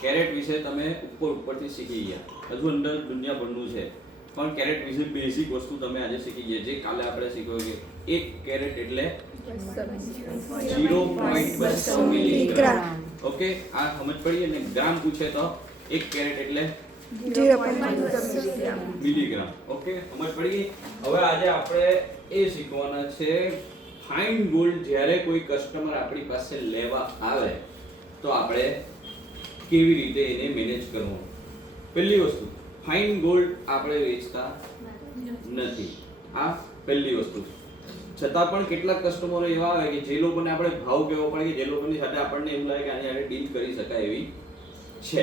Caret વિશે તમે ઉપરથી શીખી ગયા, હજુ અંદર દુનિયાભરનું છે, પણ કેરેટ વિશે બેઝિક વસ્તુ તમે આજે શીખી ગયા. જે કાલે આપણે શીખ્યું કે 1 કેરેટ એટલે 0.200 મિલીગ્રામ. ઓકે, આ સમજ પડી. અને ગ્રામ પૂછે તો 1 કેરેટ એટલે 0.2 મિલીગ્રામ. ઓકે, સમજ પડી. હવે આજે આપણે એ શીખવાના છે ફાઇન ગોલ્ડ. જ્યારે કોઈ કસ્ટમર આપણી પાસે લેવા આવે તો આપણે કેવી રીતે એને મેનેજ કરવું. પહેલી વસ્તુ, ફાઇન ગોલ્ડ આપણે વેચતા નથી. આ પહેલી વસ્તુ. છતાં પણ કેટલાક કસ્ટમરો એવા આવે કે જે લોકોને આપણે ભાવ કહેવો પડે, કે જે લોકોની સાથે આપણને એવું લાગે કે આની સાથે ડીલ કરી શકાય એવી છે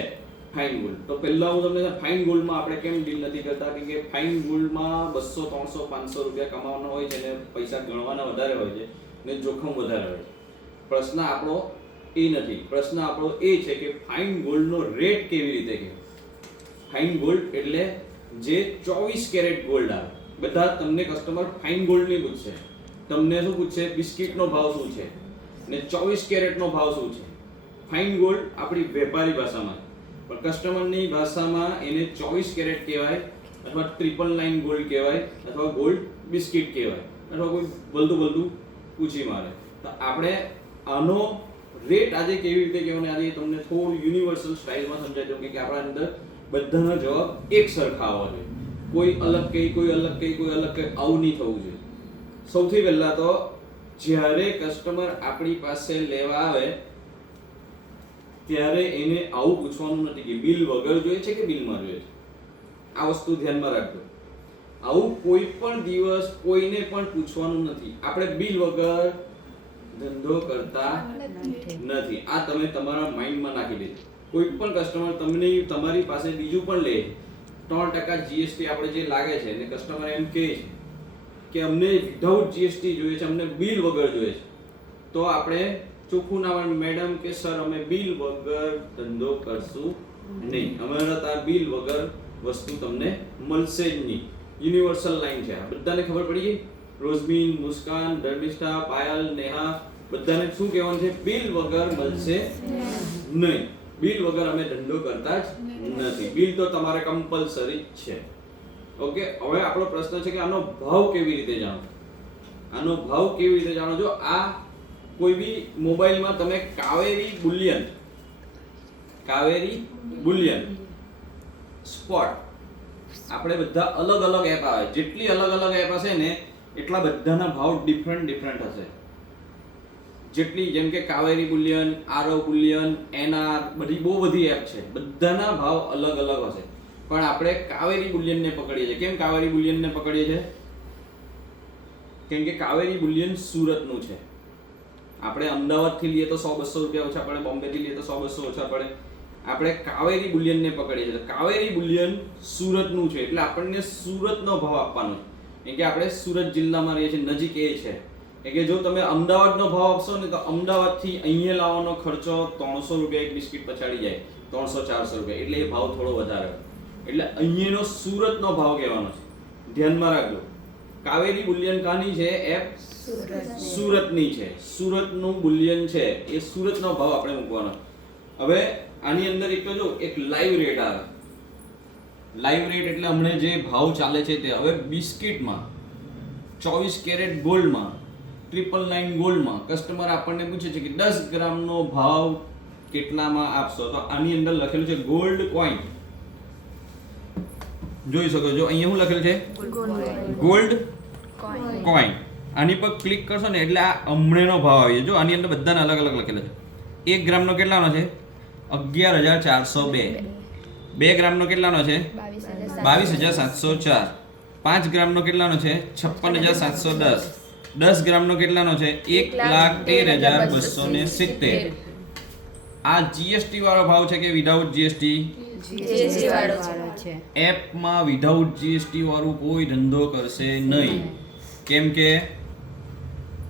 ફાઇન ગોલ્ડ. તો પહેલા હું તમને ફાઇન ગોલ્ડમાં આપણે કેમ ડીલ નથી કરતા, કેમ કે ફાઇન ગોલ્ડમાં 200 300 500 રૂપિયા કમાવાના હોય છે, અને પૈસા ગણવાના વધારે હોય છે, ને જોખમ વધારે હોય છે. પ્રશ્ન આપણો એ નથી. પ્રશ્ન આપણો એ છે કે ફાઇન ગોલ્ડનો રેટ કેવી રીતે કે. ફાઇન ગોલ્ડ એટલે જે 24 કેરેટ ગોલ્ડ આવે. બધા તમને કસ્ટમર ફાઇન ગોલ્ડ નહીં પૂછશે, તમને શું પૂછશે, બિસ્કિટનો ભાવ શું છે ને 24 કેરેટનો ભાવ શું છે. ફાઇન ગોલ્ડ આપણી વેપારી ભાષામાં, પણ કસ્ટમરની ભાષામાં એને 24 કેરેટ કહેવાય, અથવા 999 ગોલ્ડ કહેવાય, અથવા ગોલ્ડ બિસ્કિટ કહેવાય, અથવા કોઈ બલતું પૂછી મારે. તો આપણે આનો રેટ આજે કેવી રીતે કહેવાનો, આજે તમને થોડું યુનિવર્સલ સ્ટાઇલમાં સમજાવી દઉં કે આપણા અંદર બધાનો જવાબ એક સરખા આવવા જોઈએ. કોઈ અલગ કહી, કોઈ અલગ કહી, કોઈ અલગ કહી, આવું નહીં થવું જોઈએ. સૌથી પહેલા તો જ્યારે કસ્ટમર આપણી પાસે લેવા આવે ત્યારે એને આવું પૂછવાનું નથી કે બિલ વગર જોઈએ છે કે બિલમાં જોઈએ છે. આ વસ્તુ ધ્યાનમાં રાખજો. આવું કોઈ પણ દિવસ કોઈને પણ પૂછવાનું નથી. આપણે બિલ વગર ધંધો કરતા નથી. આ તમે તમારા માઇન્ડમાં નાખી દેજો. કોઈ પણ કસ્ટમર તમને તમારી પાસે બીજું પણ લે, 3% જીએસટી આપણે જે લાગે છે, અને કસ્ટમર એમ કહે છે કે અમને વિધાઉટ જીએસટી જોઈએ છે, અમને બિલ વગર જોઈએ છે, તો આપણે ચોખ્ખું ના, મેડમ કે સર અમે બિલ વગર ધંધો કરશું નહીં, અમારા ત્યાં બિલ વગર વસ્તુ તમને મળશે જ નહીં. યુનિવર્સલ લાઈન છે. આ બધાને ખબર પડી ગઈ. રોઝમીન, મુસ્કાન, ધર્મિષ્ઠા, પાયલ, નેહા, બધાને શું કહેવાનું છે, બિલ વગર મળશે નહીં. બિલ વગર અમે ધંધો કરતા જ નથી. બિલ તો તમારે કમ્પલસરી છે. ઓકે, હવે આપણો પ્રશ્ન છે કે આનો ભાવ કેવી રીતે જાણો. આનો ભાવ કેવી રીતે જાણો? જો આ કોઈ બી મોબાઈલમાં તમે કાવેરી બુલિયન સ્પોટ, આપણે બધા અલગ અલગ એપ આવે. જેટલી અલગ અલગ એપ હશે ને એટલા બધાના ભાવ ડિફરન્ટ હશે. જેટલી, જેમ કે Kaveri Boolean, Aarav Boolean, NR, બહુ બધી એપ છે, બધાના ભાવ અલગ અલગ હશે. પણ આપણે કાવેરી બુલિયનને પકડીએ છીએ. કેમ કાવેરી બુલિયનને પકડીએ છીએ? કેમ કે કાવેરી બુલિયન સુરતનું છે. આપણે અમદાવાદથી લઈએ તો 100-200 રૂપિયા ઓછા પડે, બોમ્બેથી લઈએ તો 100-200 ઓછા પડે. આપણે કાવેરી બુલિયનને પકડીએ છીએ. કાવેરી બુલિયન સુરતનું છે, એટલે આપણને સુરતનો ભાવ આપવાનો છે. કેમ કે આપણે સુરત જિલ્લામાં રહીએ છીએ, નજીક એ છે. કે જો તમે અમદાવાદનો ભાવ આપશો ને તો અમદાવાદથી અહીંયા લાવવાનો ખર્ચો 300 રૂપિયા એક બિસ્કિટ પછાડી જાય, 300-400 રૂપિયા, એટલે એ ભાવ થોડો વધારે. એટલે અહીંયાનો સુરતનો ભાવ કહેવાનો છે. ધ્યાનમાં રાખજો. કાવેરી બુલિયન કાની છે? એપ સુરતની છે. સુરતનું બુલિયન છે, એ સુરતનો ભાવ આપણે મૂકવાનો. હવે આની અંદર એક તો જો એક લાઈવ રેટ આવે. લાઈવ રેટ એટલે હમણાં જે ભાવ ચાલે છે તે. હવે બિસ્કિટમાં 24 કેરેટ ગોલ્ડમાં, 999 ગોલ્ડમાં કસ્ટમર આપણને પૂછે છે કે 10 ગ્રામનો ભાવ કેટલામાં આપશો? તો આની અંદર લખેલું છે ગોલ્ડ કોઈન. જોઈ શકો છો અહીંયા શું લખેલું છે? Gold coin. આની પર ક્લિક કરશો ને એટલે આ હમણાંનો ભાવ આવી જાય. જો આની અંદર બધાના અલગ અલગ લખેલા છે. 1 ગ્રામનો કેટલાનો છે? 11,402. 2 ગ્રામનો કેટલાનો છે? 22,704. 5 ગ્રામનો કેટલાનો છે? 56,710. 10 ગ્રામનો કેટલાનો છે? 1,13,270. આ જીએસટી વાળો ભાવ છે કે વિધાઉટ જીએસટી? જીએસટી વાળો છે. એપમાં વિધાઉટ જીએસટી વાળું કોઈ ધંધો કરશે નહીં. કેમ કે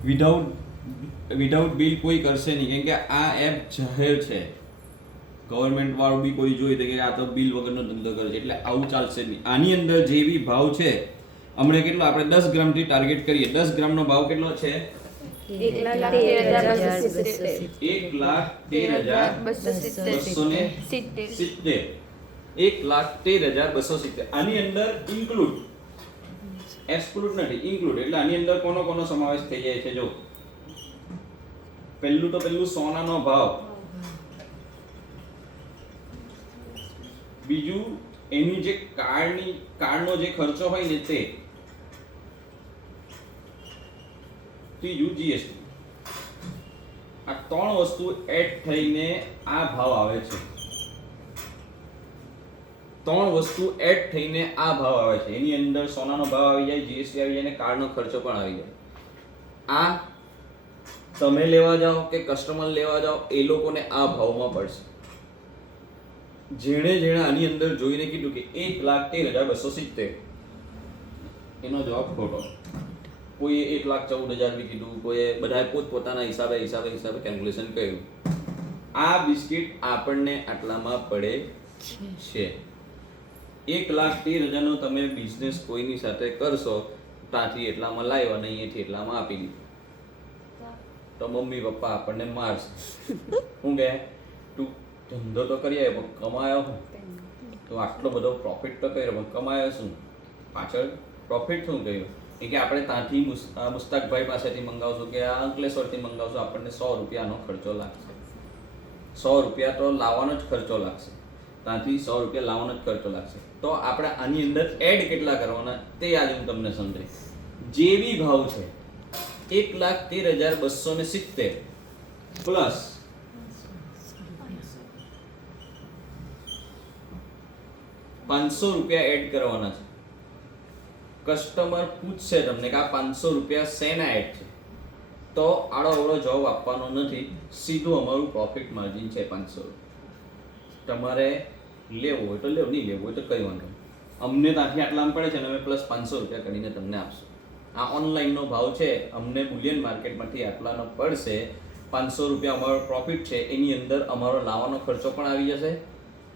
વિધાઉટ બિલ કોઈ કરશે નહીં. કેમ કે આ એપ જાહેર છે. ગવર્મેન્ટ વાળું બી કોઈ જોઈ તો કે આ તો બિલ વગરનો ધંધો કરે છે, એટલે આવું ચાલશે નહીં. આની અંદર જે બી ભાવ છે, હમણાં કેટલો આપણે 10 ગ્રામથી ટાર્ગેટ કરીએ. 10 ગ્રામનો ભાવ કેટલો છે? 1,13,270. 1,13,270. આની અંદર ઇન્ક્લુડ એક્સક્લુડ નથી, ઇન્ક્લુડ એટલે આની અંદર કોનો સમાવેશ થઈ જાય છે? જો પહેલું સોનાનો ભાવ, બીજું એની જે કાર્ડનો જે ખર્ચો હોય ને તે, ત્રીજું જીએસટી. આ ત્રણ વસ્તુ એડ થઈને આ ભાવ આવે છે. એની અંદર સોનાનો ભાવ આવી જાય, જીએસટી આવી જાય અને કાર્ડનો ખર્ચો પણ આવી જાય. આ તમે લેવા જાઓ કે કસ્ટમર લેવા જાઓ એ લોકોને આ ભાવમાં પડશે. જેણે આની અંદર જોઈને કીધું કે 1,13,270, એનો જવાબ ખોટો. કોઈએ 1,14,000 બી કીધું, કોઈએ બધાએ પોતપોતાના હિસાબે કેલ્ક્યુલેશન કર્યું. આ બિસ્કિટ આપણને આટલામાં પડે છે. 1,13,000 નો તમે બિઝનેસ કોઈની સાથે કરશો, ત્યાંથી એટલામાં લાવ્યો અને અહીંયાથી એટલામાં આપી દીધું તો મમ્મી પપ્પા આપણને મારશે. હું કહે તું ધંધો તો કરી આવ્યો પણ કમાયો હું? તો આટલો બધો પ્રોફિટ તો કર્યો પણ કમાયો શું? પાછળ પ્રોફિટ શું કર્યું? કે આપણે ત્યાંથી મુસ્તાકભાઈ પાસેથી મંગાવશું કે આ અંકલેશ્વરથી મંગાવશું, આપણને 100 રૂપિયાનો ખર્ચો લાગશે. 100 રૂપિયા તો લાવવાનો જ ખર્ચો લાગશે. ત્યાંથી 100 રૂપિયા લાવવાનો જ ખર્ચો લાગશે. તો આપણે આની અંદર એડ કેટલા કરવાના તે આજે હું તમને સમજાવીશ. જે બી ભાવ છે 1,13,270 પ્લસ 500 રૂપિયા એડ કરવાના છે. કસ્ટમર પૂછશે તમને કે આ 500 રૂપિયા શેના એડ છે, તો આડો અવળો જવાબ આપવાનો નથી. સીધું અમારું પ્રોફિટ માર્જિન છે 500 રૂપિયા. તમારે લેવું હોય તો લેવું, નહીં લેવું હોય તો કઈ વાંધો નહીં. અમને ત્યાંથી આટલામાં પડે છે અને અમે પ્લસ 500 રૂપિયા કરીને તમને આપશું. આ ઓનલાઈનનો ભાવ છે, અમને બુલિયન માર્કેટમાંથી આટલાનો પડશે. 500 રૂપિયા અમારો પ્રોફિટ છે, એની અંદર અમારો લાવવાનો ખર્ચો પણ આવી જશે,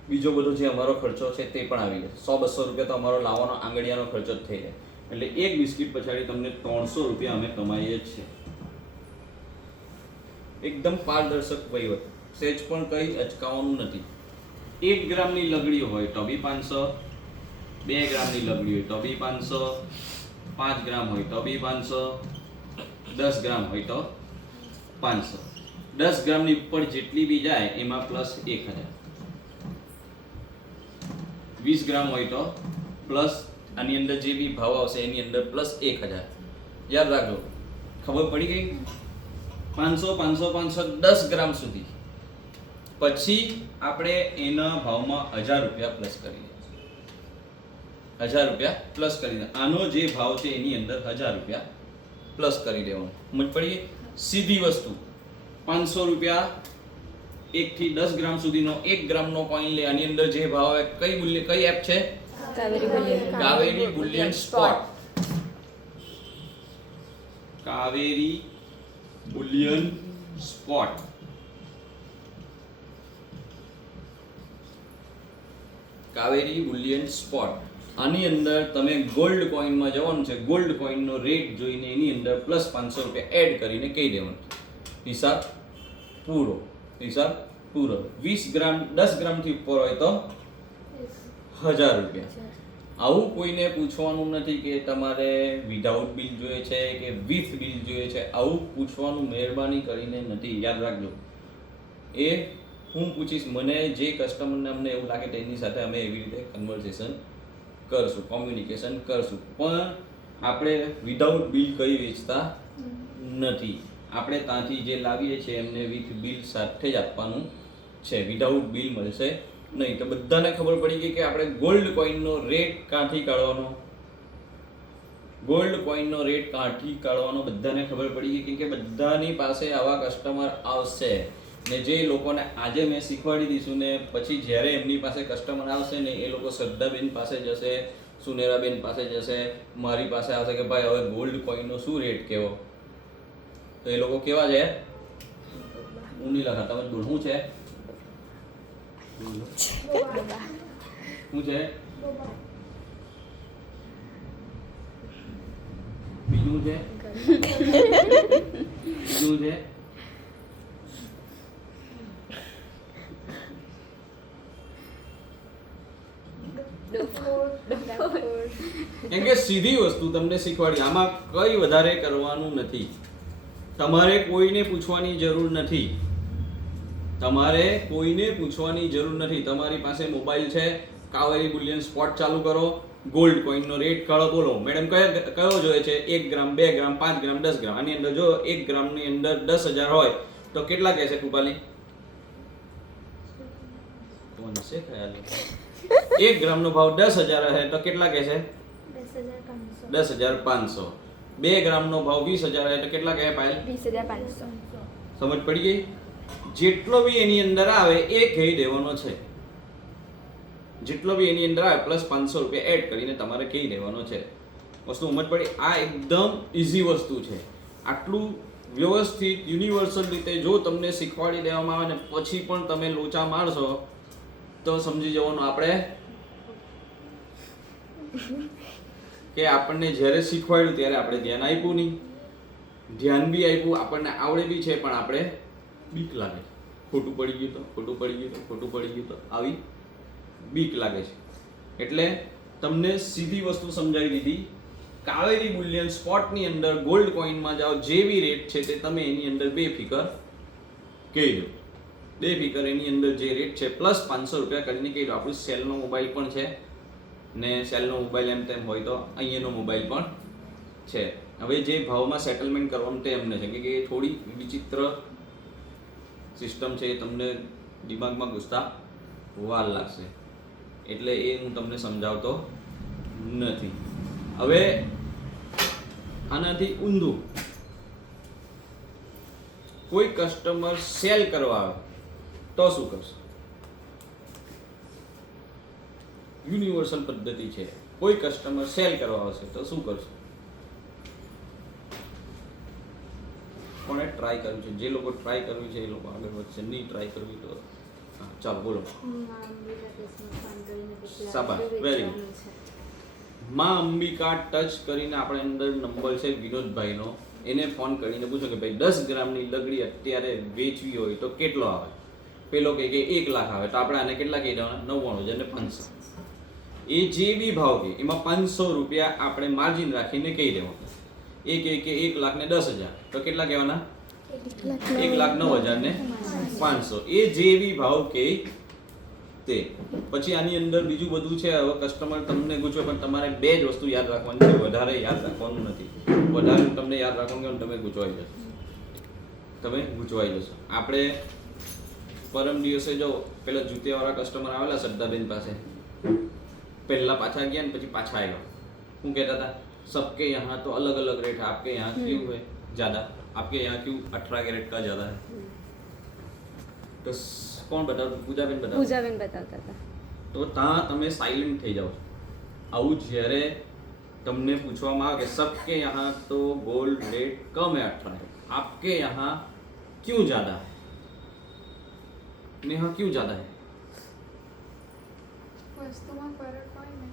બીજો બધો જે અમારો ખર્ચો છે તે પણ આવી જશે. 100-200 રૂપિયા તો અમારો લાવવાનો આંગળીયાનો ખર્ચો જ થઈ જાય. એટલે એક બિસ્કિટ પછાડી તમને 300 રૂપિયા અમે કમાઈએ છીએ. એકદમ પારદર્શક વહીવટ, સેજ પણ કઈ અચકાવાનું નથી. 1 ગ્રામની લગડી હોય તો બી 500, 2 ગ્રામની લગડી હોય તો બી 500, 5 ગ્રામ હોય તો બી 500, 10 ગ્રામ હોય તો 500. 10 ગ્રામની ઉપર જેટલી બી જાય એમાં પ્લસ 1000. 20 ગ્રામ હોય તો પ્લસ આની અંદર જે બી ભાવ આવશે એની અંદર પ્લસ 1000. યાદ રાખજો, ખબર પડી ગઈ? 500 500 500 10 ગ્રામ સુધી. પછી આપણે એના ભાવમાં 1000 રૂપિયા પ્લસ કરી દે. 1000 રૂપિયા પ્લસ કરી દે. આનો જે ભાવ છે એની અંદર 1000 રૂપિયા પ્લસ કરી દેવાનું. સમજ પડી ગઈ? સીધી વસ્તુ. 500 રૂપિયા 1 થી 10 ગ્રામ સુધીનો 1 ગ્રામનો કોઈન લે, આની અંદર જે ભાવ આવે, કઈ એપ છે? Kaveri Boolean spot. Kaveri Boolean spot. Kaveri Boolean spot. આની અંદર તમે ગોલ્ડ કોઈનમાં જવાનું છે, ગોલ્ડ કોઈનનો રેટ જોઈને એની અંદર પ્લસ 500 રૂપિયા એડ કરીને કહી દેવાનું. હિસાબ પૂરો. 20 ગ્રામ 10 ગ્રામથી ઉપર હોય તો 1000 રૂપિયા. આવું કોઈને પૂછવાનું નથી કે તમારે વિધાઉટ બિલ જોઈએ છે કે વિથ બિલ જોઈએ છે. આવું પૂછવાનું મહેરબાની કરીને નથી. યાદ રાખજો. એ હું પૂછીશ, મને જે કસ્ટમરને અમને એવું લાગે તેની સાથે અમે એવી રીતે કન્વર્સેશન કરશું, કોમ્યુનિકેશન કરશું. પણ આપણે વિધાઉટ બિલ કઈ વેચતા નથી. આપણે ત્યાંથી જે લાવીએ છીએ એમને વિથ બિલ સાથે જ આપવાનું છે. વિધાઉટ બિલ મળશે નહીં. તો બધાને ખબર પડી ગઈ કે આપણે ગોલ્ડ કોઈનનો રેટ ક્યાંથી કાઢવાનો. ગોલ્ડ કોઈનનો રેટ ક્યાંથી કાઢવાનો બધાને ખબર પડી ગઈ, કે બધાની પાસે આવા કસ્ટમર આવશે ને જે લોકોને આજે મેં શીખવાડી દઈશું ને પછી જ્યારે એમની પાસે કસ્ટમર આવશે ને એ લોકો શ્રદ્ધાબેન પાસે જશે, સુનેરાબેન પાસે જશે, મારી પાસે આવશે કે ભાઈ હવે ગોલ્ડ કોઈનનો શું રેટ કેવો. તો એ લોકો કેવા છે? હું નહીં લખા, તમે બોલ શું છે? શું છે? બીજું છે? બીજું છે કેમ કે સીધી વસ્તુ તમને શીખવાડી, આમાં કઈ વધારે કરવાનું નથી. તમારે કોઈને પૂછવાની જરૂર નથી. તમારે કોઈને પૂછવાની જરૂર નથી. તમારી પાસે મોબાઈલ છે, કાવેરી બુલિયન સ્પોટ ચાલુ કરો, ગોલ્ડ કોઈનનો રેટ કાઢો, બોલો મેડમ કયો જોઈએ છે? 1 ગ્રામ, 2 ગ્રામ, 5 ગ્રામ, 10 ગ્રામ. આની અંદર જો 1 ગ્રામની અંદર 10,000 હોય તો કેટલા કહેશે કૃપાલી? તમને છે ખ્યાલ? 1 ગ્રામનો ભાવ 10,000 હશે તો કેટલા કહેશે? 10,500. 2 ગ્રામનો ભાવ 20,000 હશે તો કેટલા કહે પાયલ? 20,500. સમજ પડી ગઈ? જેટલો બી એની અંદર આવે એ કહી દેવાનો છે. જેટલો બી એની અંદર આવે પ્લસ 500 રૂપિયા એડ કરીને તમારે કહી દેવાનો છે. વસ્તુ સમજ પડી? આ એકદમ ઈઝી વસ્તુ છે. આટલું વ્યવસ્થિત યુનિવર્સલ રીતે જો તમને શીખવાડી દેવામાં આવે ને પછી પણ તમે લોચા મારશો તો સમજી જવાનું આપણે કે આપણને જ્યારે શીખવાડ્યું ત્યારે આપણે ધ્યાન આપ્યું નહીં. ધ્યાન બી આપ્યું, આપણને આવડે બી છે, પણ આપણે બીક લાગે, ખોટું પડી ગયું તો, ખોટું પડી ગયું તો, ખોટું પડી ગયું તો, આવી બીક લાગે છે. એટલે તમને સીધી વસ્તુ સમજાવી દીધી. કાવેરી બુલિયન સ્પોટની અંદર ગોલ્ડ કોઈનમાં જાઓ, જે બી રેટ છે તે તમે એની અંદર બેફિકર કહી દો. બેફિકર એની અંદર જે રેટ છે પ્લસ 500 રૂપિયા કરીને કહી દો. આપણું સેલનો મોબાઈલ પણ છે ને સેલનો મોબાઈલ એમ તેમ હોય તો અહીંયાનો મોબાઈલ પણ છે. હવે જે ભાવમાં સેટલમેન્ટ કરવાનું તે એમને છે કે એ થોડી વિચિત્ર સિસ્ટમ છે, એ તમને દિમાગમાં ઘૂસતા વાર લાગશે, એટલે એ હું તમને સમજાવતો નથી. હવે આનાથી ઊંધું કોઈ કસ્ટમર સેલ કરવા આવે તો શું કરશે? યુનિવર્સલ પદ્ધતિ છે. કોઈ કસ્ટમર સેલ કરવા આવશે તો શું કરશે? કોણે ટ્રાય કર્યું છે? જે લોકો ટ્રાય કર્યું છે એ લોકો આગળ વધશે. નહીં ટ્રાય કરવી તો ચાલો બોલો. શાબાશ, વેરી ગુડ. માં અંબિકા ટચ કરીને આપણે અંદર નંબર છે વિનોદભાઈનો, એને ફોન કરીને પૂછો કે ભાઈ 10 ગ્રામની લગડી અત્યારે વેચવી હોય તો કેટલો આવે? પેલો કહે કે 1 લાખ આવે, તો આપણે આને કેટલા કહી દેવાના? 99,500. એ જે બી ભાવ કે એમાં 500 રૂપિયા આપણે માર્જિન રાખીને કહી દેવાનું. એ કહે કે 1,10,000 તો કેટલા કહેવાના? 1,09,500. એ જે બી ભાવ કે તે. પછી આની અંદર બીજું બધું છે. હવે કસ્ટમર તમને પૂછે પણ તમારે 2 જ વસ્તુ યાદ રાખવાની છે, વધારે યાદ રાખવાનું નથી. વધારે તમને યાદ રાખવાનું કે તમે ગૂંચવાઈ જશો. તમે ગૂંચવાઈ જશો. આપણે પરમ દિવસે જો પેલા જૂતિયાવાળા કસ્ટમર આવેલા શ્રદ્ધાબેન પાસે, પહેલા પાછા ગયા ને પછી પાછા આવ્યા. શું કહેતા હતા? सबके यहाँ तो अलग अलग रेट है, आपके यहाँ क्यों है ज़्यादा? आपके यहाँ क्यों 18 कैरेट का ज़्यादा है? तो कौन बताता? पूजाबेन बताता था. તો ત્યાં તમે સાયલેન્ટ થઈ જાઓ. આવું જ્યારે તમને પૂછવામાં આવે કે सबके यहाँ तो गोल्ड रेट कम है 18 है, आपके यहाँ क्यों ज़्यादा है? यहाँ क्यों ज़्यादा है? વસ્તુમાં ફરક હોય ને,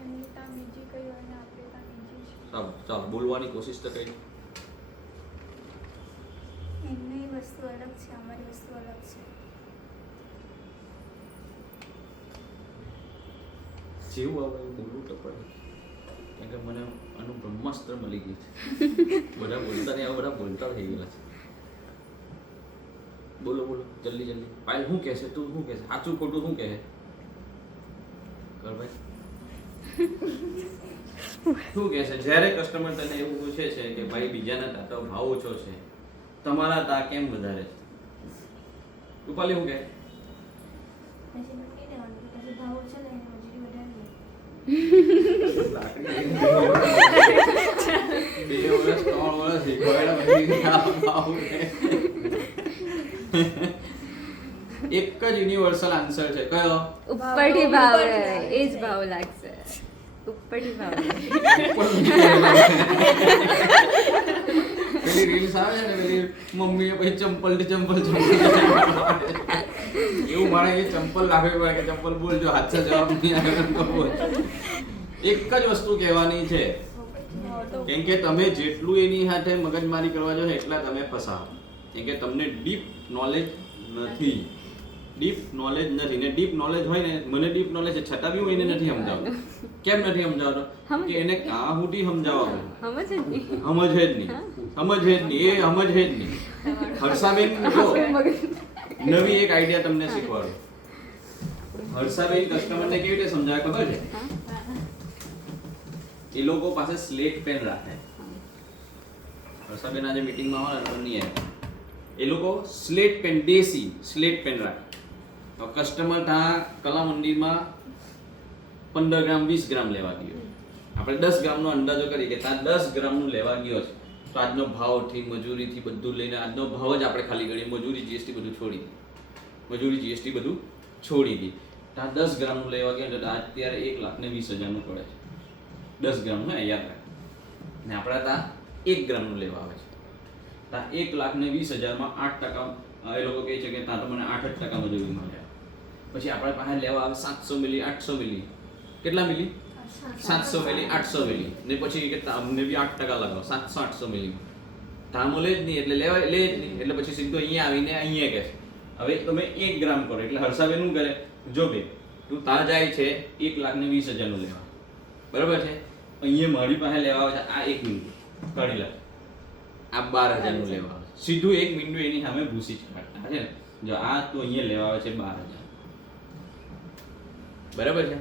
એમની ત્યાં બીજી કઈ હોય ને આપણે ત્યાં બીજી છે. ચાલો બોલવાની કોશિશ તો કરી. એમની વસ્તુ અલગ છે, અમારી વસ્તુ અલગ છે. જેવું આવે એવું બોલવું તો પડે, કેમ કે મને આનું બ્રહ્માસ્ત્ર મળી ગયું છે. બધા બોલતા નહીં, બધા બોલતા થઈ ગયેલા છે. બોલો બોલો જલ્દી જલ્દી. પાયલ શું કહેશે? તું શું કહેશે? સાચું ખોટું શું કહે? કર ભાઈ શું કહેશે? જ્યારે કસ્ટમર તને એવું પૂછે છે કે ભાઈ બીજાના તા તો ભાવ ઓછો છે, તમારા તા કેમ વધારે છે? રૂપાલી શું કહે? પછી નક્કી દેવાનું કે પછી ભાવ ઓછો લઈને મજૂરી વધારે લે. 2 વર્ષ 3 વર્ષ શીખવાડ્યા પછી ભાવ એક જ યુનિવર્સલ આન્સર છે. કયો? ઉપરથી ભાવ એ જ ભાવ લાગશે. ઉપરથી ભાવ. પેલી રીલ્સ આવે છે ને, પેલી મમ્મીએ પછી ચંપલ એવું મારે કે ચંપલ લાવવી પડે કે ચંપલ બોલજો, હાથ સે જવાબ નહીં આવે તો બોલ. એક જ વસ્તુ કહેવાની છે કેમ કે તમે જેટલું એની સાથે મગજમારી કરવા જો એટલા તમે ફસાવો. કેમ કે તમને ડીપ નોલેજ નથી. ડીપ નોલેજ નથી ને ડીપ નોલેજ હોય ને મને ડીપ નોલેજ છે છતાં બી હું એને નથી સમજાવતો. કેમ નથી સમજાવતો? કે એને કાં સુધી સમજાવવા સમજ જ નહીં. સમજે જ નહીં. એ સમજે જ નહીં. હર્ષાબેન જો નવી એક આઈડિયા તમને શીખવાડું. હર્ષાબેન કસ્ટમરને કેવી રીતે સમજાવે ખબર છે? એ લોકો પાસે સ્લેટ પેન રાખે. હર્ષાબેન આજે મીટિંગમાં હોય ને નહીં આવે. એ લોકો સ્લેટ પેન દેશી સ્લેટ પેન રાખે. તો કસ્ટમર ત્યાં કલા મંદિરમાં 15 ગ્રામ 20 ગ્રામ લેવા ગયો. આપણે 10 ગ્રામનો અંદાજો કરી કે ત્યાં 10 ગ્રામનું લેવા ગયો છે. તો આજનો ભાવથી મજૂરીથી બધું લઈને આજનો ભાવ જ આપણે ખાલી ગણી મજૂરી જીએસટી બધું છોડી દીધી. મજૂરી જીએસટી બધું છોડી દીધી. ત્યાં 10 ગ્રામનું લેવા ગયા તો અત્યારે 1,20,000 પડે છે. 10 ગ્રામનું યાદ રાખ. ને આપણા ત્યાં 1 ગ્રામનું લેવા આવે છે. ત્યાં 1,20,000 માં 8% એ લોકો કહે છે કે ત્યાં તો મને 8% મજૂરી મળે. પછી આપણા પાસે લેવા આવે 700 મિલી 800 મિલી. કેટલા મિલી? 700 મિલી 800 મિલી. ને પછી કે અમને બી 8% લગાવો 700-800 મિલી. ત્યાં મળે જ નહીં એટલે લેવા લે જ નહીં. એટલે પછી સીધો અહીંયા આવીને અહીંયા કહે છે હવે તમે 1 ગ્રામ કરો. એટલે હર્ષાબેન શું કરે? જો બે તું ત્યાં જાય છે 1,20,000 નું લેવા, બરાબર છે? અહીંયા મારી પાસે લેવા આવે છે આ 1 મિનિટ કાઢી લે આ 12,000 નું લેવા આવે. સીધું 1 મિનિટ એની સામે ભૂસી ચકાડતા છે. જો આ તો અહીંયા લેવા આવે છે 12,000, બરાબર છે?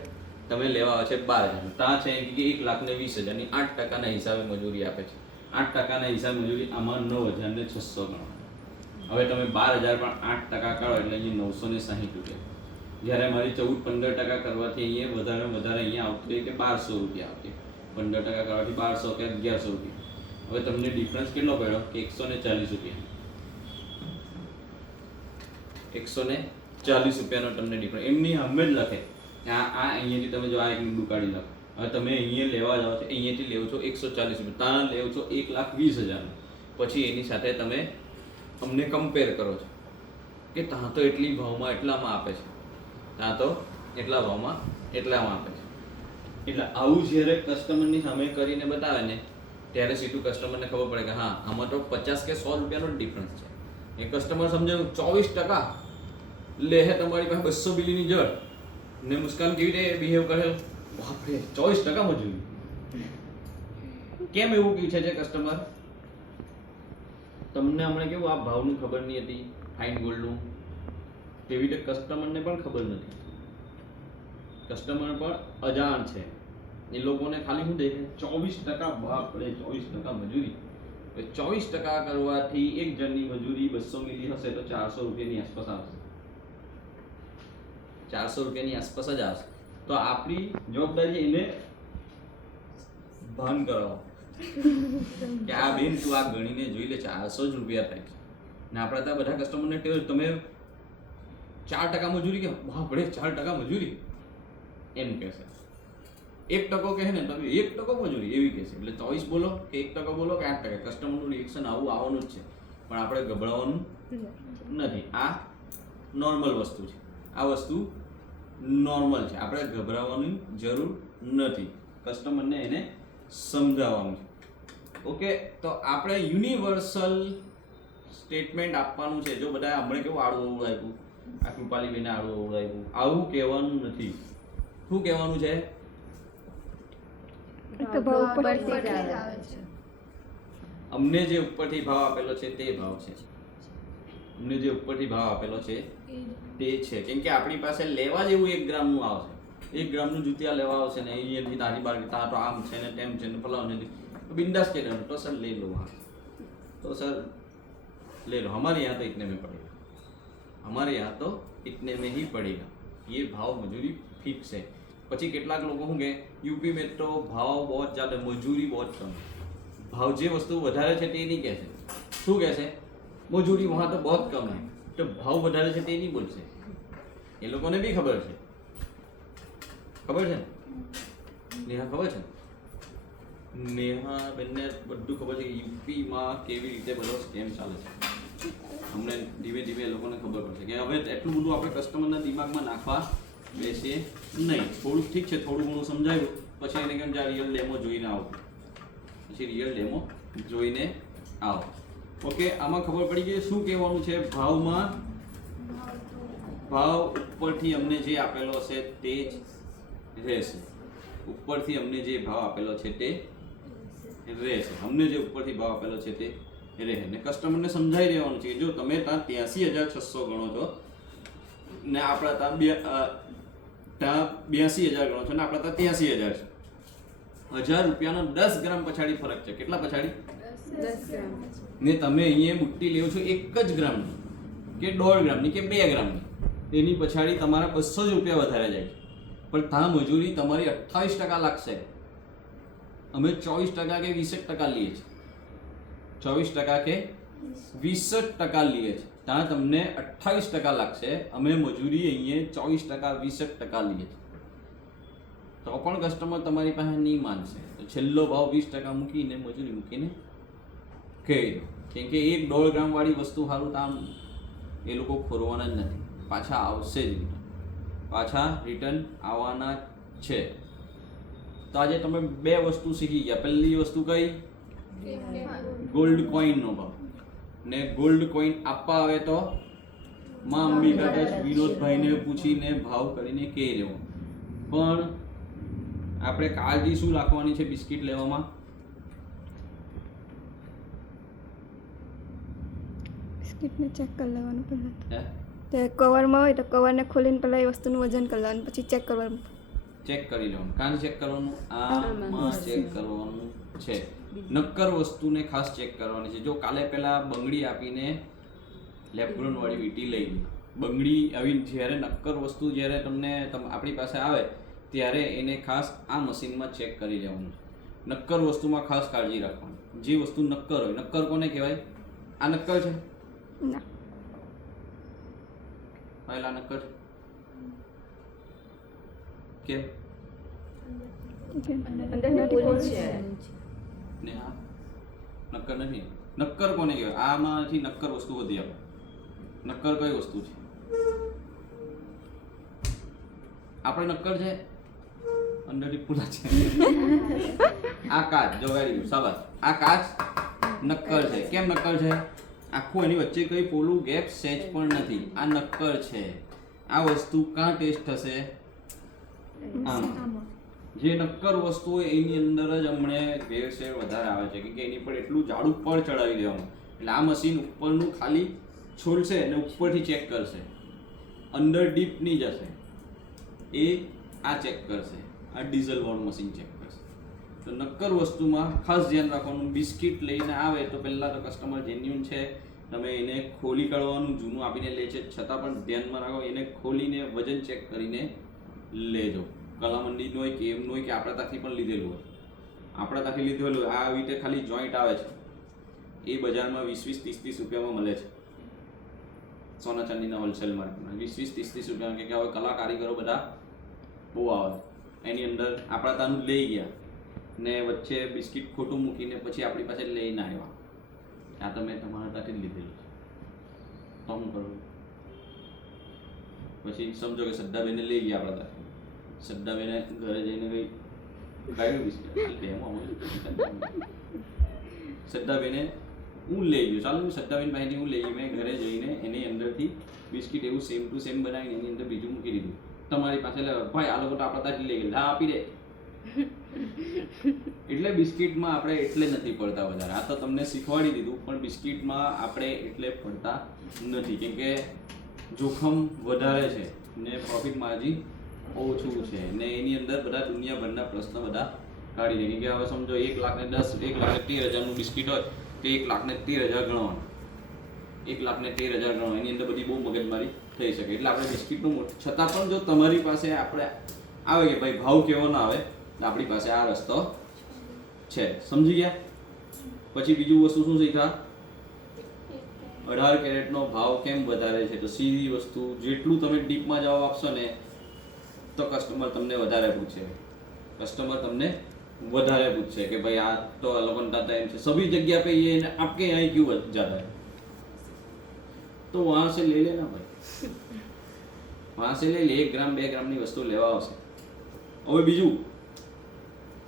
તમે લેવા આવે છે 12,000. ત્યાં છે કે 1,20,000 ની 8% ના હિસાબે મજૂરી આપે છે. 8% ના હિસાબે મજૂરી આમાં 9,600 ગણો. હવે તમે 12,000 પણ 8% કરો એટલે અહીંયા 960 રૂપિયા. જ્યારે મારી 14-15% કરવાથી અહીંયા વધારે અહીંયા આવતું હોય કે 1,200 રૂપિયા આવતી. 15% કરવાથી 1,200 કે 1,100 રૂપિયા. હવે તમને ડિફરન્સ કેટલો પડ્યો કે 140 રૂપિયા. 140 રૂપિયાનો તમને ડિફરન્સ એમની હમે જ લખે. આ અહીંયાથી તમે જો આ એક બિંદુ કાઢી લો. હવે તમે અહીંયા લેવા જાઓ છો અહીંયાથી લેવો છો 140 રૂપિયા, ત્યાં લેવો છો 1,20,000. પછી એની સાથે તમે અમને કમ્પેર કરો છો કે ત્યાં તો એટલી ભાવમાં એટલામાં આપે છે, ત્યાં તો એટલા ભાવમાં એટલામાં આપે છે. એટલે આવું જ્યારે કસ્ટમરની સામે કરીને બતાવે ને ત્યારે સીધું કસ્ટમરને ખબર પડે કે હા આમાં તો 50 કે 100 રૂપિયાનો જ ડિફરન્સ છે. એ કસ્ટમર સમજે 24% લે હે તમારી પાસે 200 બિલીની જળ ને મુસ્કાન કેવી રીતે બિહેવ કરે, બાપરે 24% મજૂરી. કેમ એવું કહે છે કસ્ટમર? તમને હમણાં કેવું આ ભાવનું ખબર નહીં હતી ફાઇન ગોલ્ડનું, તેવી રીતે કસ્ટમરને પણ ખબર નથી. કસ્ટમર પણ અજાણ છે. એ લોકોને ખાલી શું દેખે 24%, બાપરે 24% મજૂરી. 24% કરવાથી એક જણની મજૂરી 200 મિલી હશે તો 400 રૂપિયાની આસપાસ આવશે. 400 રૂપિયાની આસપાસ જ આવશે. તો આપણી જવાબદારી એને ભાન કરાવો કે આ બેન તું આ ગણીને જોઈ લે 400 જ રૂપિયા થાય છે. ને આપણા ત્યાં બધા કસ્ટમરને ટેવ તમે 4% મજૂરી કેમ? બાપરે 4% મજૂરી એમ કહેશે. 1% કહે ને તમે 1% મજૂરી એવી કહેશે. એટલે 24 બોલો કે 1% બોલો કે 8%, કસ્ટમરનું રિએક્શન આવું આવવાનું જ છે. પણ આપણે ગભરાવાનું નથી. આ નોર્મલ વસ્તુ છે. આ વસ્તુ નોર્મલ છે. આપણે ગભરાવાની જરૂર નથી. કસ્ટમરને એને સમજાવવાનું છે. ઓકે, તો આપણે યુનિવર્સલ સ્ટેટમેન્ટ આપવાનું છે. જો બધા હમણાં કેવું આડું અવળું આપ્યું, આ કૃપાલીબેને આડું અવળું આપ્યું, આવું કહેવાનું નથી. શું કહેવાનું છે? અમને જે ઉપરથી ભાવ આપેલો છે તે ભાવ છે. અમને જે ઉપરથી ભાવ આપેલો છે તે છે. કેમ કે આપણી પાસે લેવા જેવું 1 ગ્રામનું આવશે. 1 ગ્રામનું જુતિયા લેવા આવશે ને અહીંયાથી તારી બાર તા તો આમ છે ને તેમ છે ને ફલાણું છે બિંદાસ કે તો સર ले लो वहाँ, तो सर ले लो, हमारे यहाँ तो इतने में पड़ेगा, हमारे यहाँ तो इतने में ही पड़ेगा. ये भाव मजूरी फिक्स है. પછી કેટલાક લોકો શું કહે યુપી में तो भाव बहुत ज़्यादा मजूरी बहुत कम. भाव જે વસ્તુ વધારે છે તે નહીં કહે છે. શું કહે છે? મજૂરી વहाँ तो बहुत कम है. તો ભાવ વધારે છે તે નહીં બોલશે. એ લોકોને બી ખબર છે. ખબર છે નેહા? ખબર છે નેહા બેનને બધું ખબર છે કે યુપીમાં કેવી રીતે બધો સ્કેમ ચાલે છે. અમને ધીમે ધીમે એ લોકોને ખબર પડશે કે હવે એટલું બધું આપણે કસ્ટમરના દિમાગમાં નાખવા બેસીએ નહીં. થોડુંક ઠીક છે, થોડું ઘણું સમજાવ્યું પછી એને કેમ જ્યાં રિયલ ડેમો જોઈને આવું પછી રિયલ ડેમો જોઈને આવો. ઓકે, આમાં ખબર પડી ગઈ શું કહેવાનું છે. ભાવ ઉપરથી અમને જે આપેલો છે તે જ રહેશે. ઉપરથી અમને જે ભાવ આપેલો છે તે રહેશે. અમને જે ઉપરથી ભાવ આપેલો છે તે રહે. ને કસ્ટમરને સમજાવી દેવાનું છે કે જો તમે ત્યાં 83,600 ગણો છો ને આપણા ત્યાં 82,000 ગણો છો ને આપણા ત્યાં 83,000 છે. 1,000 રૂપિયાનો 10 ગ્રામ પછાડી ફરક છે. કેટલા પછાડી? 10 ગ્રામ. ને તમે અહીંયા બુટ્ટી લેવો છો 1 જ ગ્રામની કે 1.5 ગ્રામની કે 2 ગ્રામની, એની પછાડી તમારા 200 જ રૂપિયા વધારે જાય છે. પણ ત્યાં મજૂરી તમારી 28% લાગશે. અમે 24% કે 20% લઈએ છીએ. 24% કે 20% લઈએ છીએ. ત્યાં તમને 28% લાગશે. અમે મજૂરી અહીંયા 24% 20% લઈએ છીએ. તો પણ કસ્ટમર તમારી પાસે નહીં માનશે. તો છેલ્લો ભાવ 20% મૂકીને મજૂરી મૂકીને કહી દો. કેમ કે 1.5 ગ્રામ વાળી વસ્તુ સારું તામ એ લોકો ખોરવાના જ નથી. પાછા આવશે જ રિટર્ન. પાછા રિટર્ન આવવાના છે. તો આજે તમે 2 વસ્તુ શીખી ગયા. પહેલી વસ્તુ કઈ? ગોલ્ડ કોઈનનો ભાવ. ને ગોલ્ડ કોઈન આપવા આવે તો માં અંબિકા દાસ વિનોદભાઈને પૂછીને ભાવ કરીને કહી દેવો. પણ આપણે કાળજી શું રાખવાની છે બિસ્કિટ લેવામાં? બિસ્કિટને ચેક કરી લેવાનું પહેલાં. હે તે કવરમાં હોય તો કવરને ખોલીને પહેલાં એ વસ્તુનું વજન કરી લેવાનું, પછી ચેક કરવાનું. ચેક કરી લેવાનું. કાન ચેક કરવાનું, આમાં ચેક કરવાનું છે. નક્કર વસ્તુને ખાસ ચેક કરવાની છે. જો કાલે પહેલા બંગડી આપીને લેબગ્રોન વાળી વીટી લઈ લી. બંગડી આવી જ્યારે નક્કર વસ્તુ જ્યારે તમને આપણી પાસે આવે ત્યારે એને ખાસ આ મશીનમાં ચેક કરી લેવાનું. નક્કર વસ્તુમાં ખાસ કાળજી રાખવાની. જે વસ્તુ નક્કર હોય, નક્કર કોને કહેવાય? આ નક્કર છે? ના, પહેલા નક્કર કેમ? અંદરથી પોલું છે. ને આ નક્કર નથી. નક્કર કોને કહેવાય? આમાંથી નક્કર વસ્તુ વધી આપે. નક્કર કઈ વસ્તુ છે? આપણે નક્કર છે, અંદરથી પૂરા છે. આ કાચ જો વેરી ગુડ, શાબાશ. આ કાચ નક્કર છે. કેમ નક્કર છે? આખું એની વચ્ચે કઈ પોલું ગેપ સેજ પણ નથી. આ નક્કર છે. આ વસ્તુ કાં ટેસ્ટ થશે? આમાં. જે નક્કર વસ્તુ હોય એની અંદર જ અમને ભેળસેળ વધારે આવે છે કે એની પર એટલું જાડું પડ ચડાવી દેવાનું. એટલે આ મશીન ઉપરનું ખાલી છોલશે અને ઉપરથી ચેક કરશે, અંદર ડીપ નહીં જશે. એ આ ચેક કરશે. આ ડીઝલ વાળું મશીન ચેક કરશે. તો નક્કર વસ્તુમાં ખાસ ધ્યાન રાખવાનું. બિસ્કિટ લઈને આવે તો પહેલાં તો કસ્ટમર જેન્યુન છે, તમે એને ખોલી કાઢવાનું. જૂનું આપીને લે છે છતાં પણ ધ્યાનમાં રાખો, એને ખોલીને વજન ચેક કરીને લેજો. કલામંડીનું હોય કે એમનું હોય કે આપણા ત્યાંથી પણ લીધેલું હોય. આપણા ત્યાંથી લીધેલું હોય. આ રીતે ખાલી જોઈન્ટ આવે છે એ બજારમાં 20-20, 30-30 રૂપિયામાં મળે છે. સોના ચાંદીના હોલસેલ માર્કેટમાં 20-20, 30-30 રૂપિયા. કે હવે કલા કારીગરો બધા બહુ આવે. એની અંદર આપણા ત્યાંનું લઈ ગયા ને વચ્ચે બિસ્કિટ ખોટું મૂકીને પછી આપણી પાસે લઈને આવ્યા. આ તમે તમારા ત્યાંથી જ લીધેલું છે. તો હું કરું પછી સમજો કે સદ્દાબેને લઈ ગયા આપણા ત્યાંથી. સદ્દાબેને ઘરે જઈને કઈ કાઢ્યું બિસ્કિટ. સદ્દાબેને હું લઈ ગયો. ચાલો સદ્દાબેન પાસેથી હું લઈ ગયો. મેં ઘરે જઈને એની અંદરથી બિસ્કિટ એવું સેમ ટુ સેમ બનાવીને એની અંદર બીજું મૂકી દીધું. તમારી પાસે ભાઈ આ લોકો તો આપણા ત્યાંથી લઈ ગયા, આપી દે. એટલે બિસ્કિટમાં આપણે એટલે નથી પડતા વધારે. આ તો તમને શીખવાડી દીધું, પણ બિસ્કિટમાં આપણે એટલે પડતા નથી કેમ કે જોખમ વધારે છે ને પ્રોફિટ માર્જિન ઓછું છે ને એની અંદર બધા દુનિયાભરના પ્રશ્ન બધા કાઢી દે. કે હવે સમજો 1,13,000નું બિસ્કિટ હોય તો 1,13,000 ગણવાનું. 1,13,000 ગણવાનું. એની અંદર બધી બહુ મગજમારી થઈ શકે. એટલે આપણે બિસ્કિટનું છતાં પણ જો તમારી પાસે આપણે આવે કે ભાઈ ભાવ કેવો ના આવે તો આપણી પાસે આ રસ્તો છે. સમજી ગયા? પછી બીજું વસ્તુ શું શીખ્યા? 18 કેરેટનો ભાવ કેમ વધારે છે? તો સીધી વસ્તુ જેટલું તમે ડીપમાં જવાબ આપશો ને તો કસ્ટમર તમને વધારે પૂછે. કે ભાઈ આ તો લોકોને દાતા એમ છે સभी जगह पे ये आपके यहाँ क्यों ज्यादा है तो वहां से ले लेना भाई. वहां से ले 1 ग्राम 2 ग्रामની વસ્તુ લેવા આવશે. હવે બીજું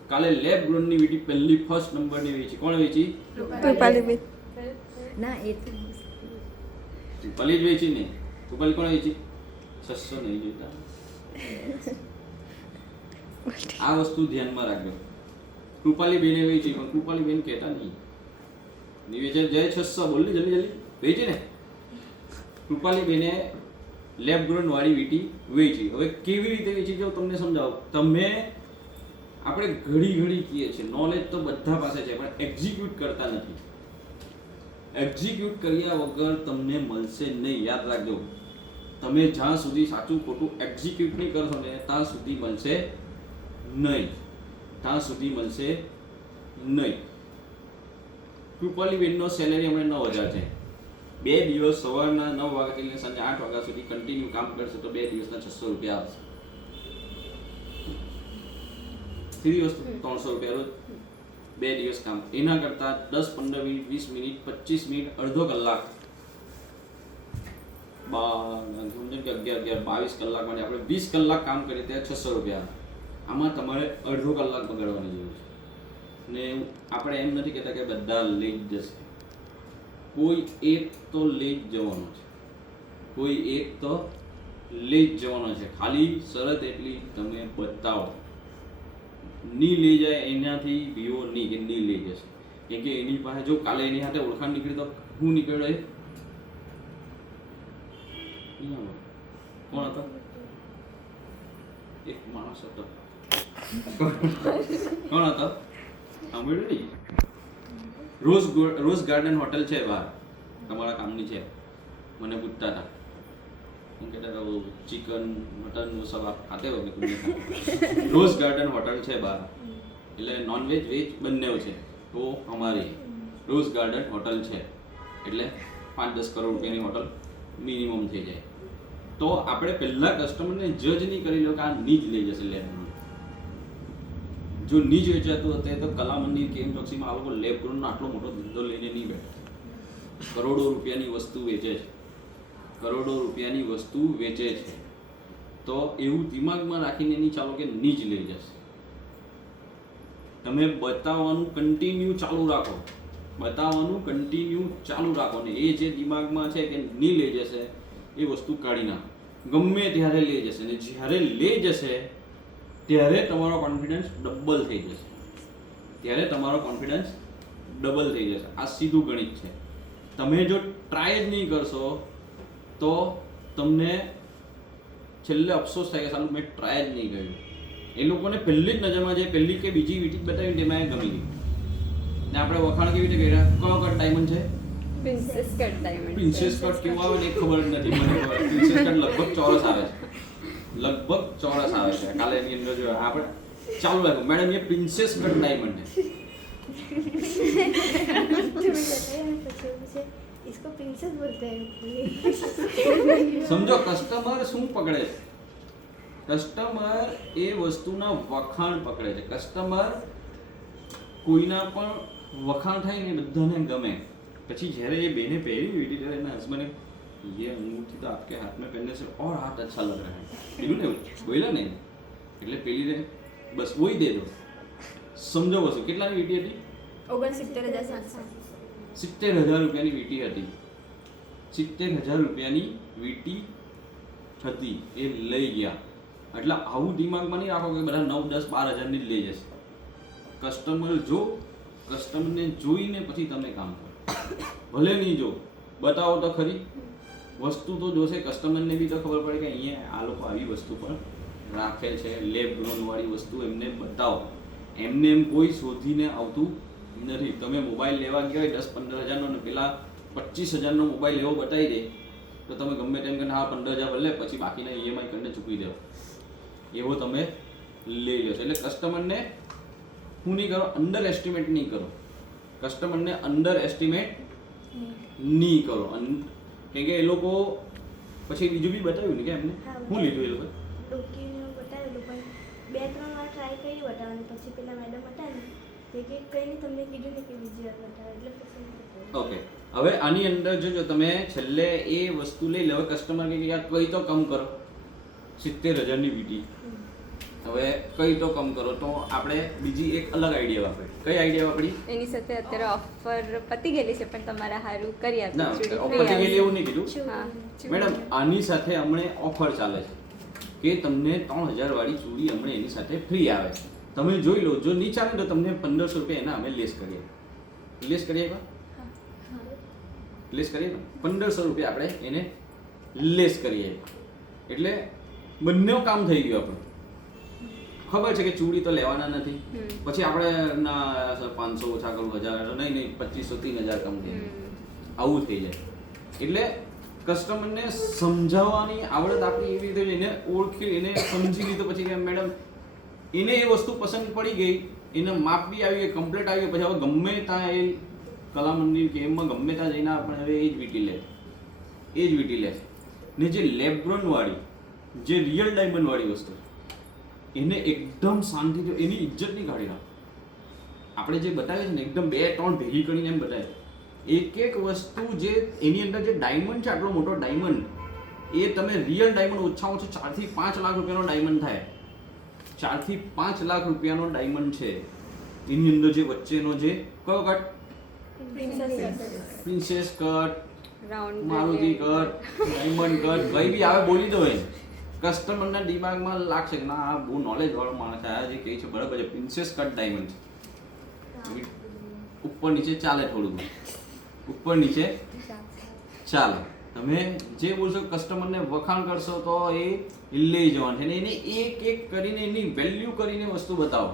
કાલે લેબ ગ્રોનની વીટી પહેલી ફર્સ્ટ નંબરની વેચી. કોણ વેચી? રૂપાલીબેન. ના એ તો રૂપાલી જ વેચી ને. રૂપાલી કોણ વેચી? 600 નહીં જોઈતા. આ વસ્તુ ધ્યાનમાં રાખજો. કૃપાલી બેને વેચી પણ કૃપાલી બેન કહેતા નહીં. વેચે જય 600 બોલ ને જલ્દી વેચી ને. કૃપાલી બેને લેબ ગ્રોન વાળી વીટી વેચી. હવે કેવી રીતે વેચી જો તમને સમજાવું. તમે આપણે ઘડી કહીએ છીએ નોલેજ તો બધા પાસે છે પણ એક્ઝિક્યુટ કરતા નથી. એક્ઝિક્યુટ કર્યા વગર તમને મળશે નહીં. યાદ રાખજો. તમે જ્યાં સુધી સાચું ખોટું એક્ઝિક્યુટ નહીં કરશો ને ત્યાં સુધી મળશે નહીં. કૃપાલી બેનનો સેલેરી હમણાં 9000 છે. 2 દિવસ સવારના 9 વાગ્યાથી લઈને સાંજે 8 વાગ્યા સુધી કન્ટિન્યુ કામ કરશે તો 2 દિવસના 600 રૂપિયા આવશે. સીધી વસ્તુ 300 રૂપિયા રોજ 2 દિવસ કામ. એના કરતા 10 15 મિનિટ 20 મિનિટ 25 મિનિટ અડધો કલાક સમજો કે 11 22 કલાક માટે આપણે 20 કલાક કામ કરીએ ત્યાં 600 રૂપિયા. આમાં તમારે અડધો કલાક બગાડવાની જરૂર છે. ને આપણે એમ નથી કહેતા કે બધા લઈ જ જશે. કોઈ એક તો લઈ જ જવાનો છે. ખાલી શરત એટલી તમે બતાવો. ની લઈ જાય એનાથી બીવો નહીં કે ની લઈ જશે. કેમ કે એની પાસે જો કાલે એની સાથે ઓળખાણ નીકળી તો હું નીકળ્યો એ કોણ હતો? એક માણસ હતો. કોણ હતો? સાંભળ્યું નહીં? રોઝ ગાર્ડન હોટલ છે બહાર, તમારા કામની છે. મને પૂછતા હતા હું કહેતા હતા ચિકન મટન સબ આપ ખાતે હો? રોઝ ગાર્ડન હોટલ છે બહાર, એટલે નોનવેજ વેજ બંને છે. તો અમારી રોઝ ગાર્ડન હોટલ છે એટલે 5-10 કરોડ રૂપિયાની હોટલ મિનિમમ થઈ જાય. તો આપણે પહેલા કસ્ટમરને જજ નહીં કરી લો કે આ નીજ લઈ જશે લેબનું. જો નીજ વેચાતું હતું તો કલા મંદિર કેમ ચોકસીમાં આ લોકો લેબ ગ્રોનનો આટલો મોટો ધંધો લઈને નહીં બેઠા. કરોડો રૂપિયાની વસ્તુ વેચે છે. તો એવું દિમાગમાં રાખીને નહીં ચાલો કે નીજ લઈ જશે. તમે બતાવવાનું કન્ટિન્યુ ચાલુ રાખો ને એ જે દિમાગમાં છે કે નહીં લઈ જશે એ વસ્તુ કાઢી નાખો. ગમે ત્યારે લઈ જશે ને જ્યારે લઈ જશે ત્યારે તમારો કોન્ફિડન્સ ડબલ થઈ જશે. આ સીધું ગણિત છે. તમે જો ટ્રાય જ નહીં કરશો તો તમને છેલ્લે અફસોસ થાય કે સાલું મેં ટ્રાય જ નહીં કર્યું. એ લોકોને પહેલી જ નજરમાં જે પહેલી કે બીજી વીટી બતાવી તેમાં એ ગમી ગઈ. ને આપણે વખાણ કેવી રીતે કર્યા? કયો કટ ડાયમંડ છે? Princess cut diamond. Princess cut કેવું આવે ને ખબર જ નથી મને. પ્રિન્સેસ કટ લગભગ ચોરસ આવે છે. કાલે એની અંદર જો આપણે ચાલુ રાખ્યું મેડમ ये પ્રિન્સેસ કટ ડાયમંડ है. इसको प्रिंसेस बोलते हैं. સમજો કસ્ટમર શું પકડે છે? કસ્ટમર એ વસ્તુના વખાણ પકડે છે. કસ્ટમર કોઈના પણ વખાણ થાય ને બધાને ગમે. પછી જ્યારે એ બેને પહેરી વીટી ત્યારે એના હસબન્ડે ये अंगूठी तो आपके हाथ में पहनने से और हाथ अच्छा लग रहा है કીધું ને બોલ્યા ને એટલે પેલી રે બસ વોઈ દે દો. સમજો વસ્તુ કેટલાની વીટી હતી? 69,700. 70,000 રૂપિયાની વીટી હતી. 70,000 રૂપિયાની વીટી હતી એ લઈ ગયા. એટલે આવું દિમાગમાં નહીં રાખો કે બધા 9, 10, 12,000 ની જ લઈ જશે. કસ્ટમરને જોઈને પછી તમે કામ કરો. ભલે નહીં જો બતાવો તો ખરી વસ્તુ તો જોશે. કસ્ટમરને બી તો ખબર પડે કે અહીંયા આ લોકો આવી વસ્તુ પણ રાખે છે. લેબ ગ્રોન વાળી વસ્તુ એમને બતાવો. એમને એમ કોઈ શોધીને આવતું નથી. તમે મોબાઈલ લેવા ગયા હોય 10-15,000નો ને પેલા 25,000નો મોબાઈલ એવો બતાવી દે તો તમે ગમે તેમ કરીને હા 15,000 ભલે પછી બાકીના EMI કરીને ચૂકવી દો. એવો તમે લઈ લો છો. એટલે કસ્ટમરને હું નહીં કરો, અંડર એસ્ટિમેટ નહીં કરો. કસ્ટમરને અંડર એસ્ટિમેટ નહીં કરો. કેમ કે એ લોકો પછી બીજું બી બતાવ્યું ને કે એમને શું લીધું એ લોકો ડોકીનું બતાવેલું પણ 2-3 વાર ટ્રાય કરી બતાવવાની. પછી પેલા મેડમ હતા ને તે કે કંઈ નહીં તમને કીધું ને કે બીજી વાર બતાવો એટલે પછી. ઓકે હવે આની અંદર જો તમે છેલ્લે એ વસ્તુ લઈ લો. કસ્ટમર કે યાર કઈ તો કમ કરો. 70,000ની વીટી હવે કઈ તો કમ કરો તો આપણે બીજી એક અલગ આઈડિયા વાપરી. કઈ આઈડિયા વાપરી? એની સાથે અત્યારે ઓફર પતી ગયેલી છે પણ તમારા હારું કરી ના આપી ઓફર થઈ ગયેલી એવું નહીં કીધું હા મેડમ. આની સાથે હમણે ઓફર ચાલે છે કે તમને 3000 વાળી ચૂડી હમણે એની સાથે ફ્રી આવે છે. તમે જોઈ લો, જો નહીં ચાલે તો તમને 1500 રૂપિયા એના અમે લેસ કરીએ. લેસ કરીએ કા? લેસ કરીએ ને 1500 રૂપિયા આપણે એને લેસ કરીએ એટલે બંને કામ થઈ ગયું આપણું. ખબર છે કે ચૂડી તો લેવાના નથી, પછી આપણે ના 500 ઓછા કરું 1000 નહીં 2500 3000 કમ થઈ આવું થઈ જાય. એટલે કસ્ટમરને સમજાવવાની આવડત આપણી એવી રીતે એને ઓળખી એને સમજી લીધો પછી કે મેડમ એને એ વસ્તુ પસંદ પડી ગઈ, એને માપ બી આવી ગઈ, કમ્પ્લીટ આવી ગઈ, પછી હવે ગમે ત્યાં એ કલા મંદિર કે એમાં ગમે ત્યાં જઈને આપણે હવે એ જ વીટી લે, એ જ વીટી લે. ને જે લેબ્રોન વાળી જે રિયલ ડાયમંડ વાળી વસ્તુ એને એકદમ શાંતિથી એની ઇજ્જત નહીં કાઢી નાખ. આપણે જે બતાવે છે ને એકદમ 2-3 ભેગી કરીને એમ બતાવે. એક એક વસ્તુ જે એની અંદર જે ડાયમંડ છે, આટલો મોટો ડાયમંડ, એ તમે રિયલ ડાયમંડ ઓછામાં ઓછો 4 થી 5 લાખ રૂપિયાનો ડાયમંડ થાય. 4 થી 5 લાખ રૂપિયાનો ડાયમંડ છે. એની અંદર જે વચ્ચેનો જે કયો cut, princess cut, round Maruti cut, diamond cut, કઈ બી આવે બોલી દો. એ કસ્ટમરના દિમાગમાં લાગશે કે ના આ બહુ નોલેજ વાળો માણસ છે, આ જે કહે છે બરાબર છે. પ્રિન્સેસ કટ ડાયમંડ છે. ઉપર નીચે ચાલે, થોડું ઉપર નીચે ચાલે. તમે જે બોલશો કસ્ટમરને વખાણ કરશો તો એ લઈ જવાનું છે. એને એક એક કરીને એની વેલ્યુ કરીને વસ્તુ બતાવો.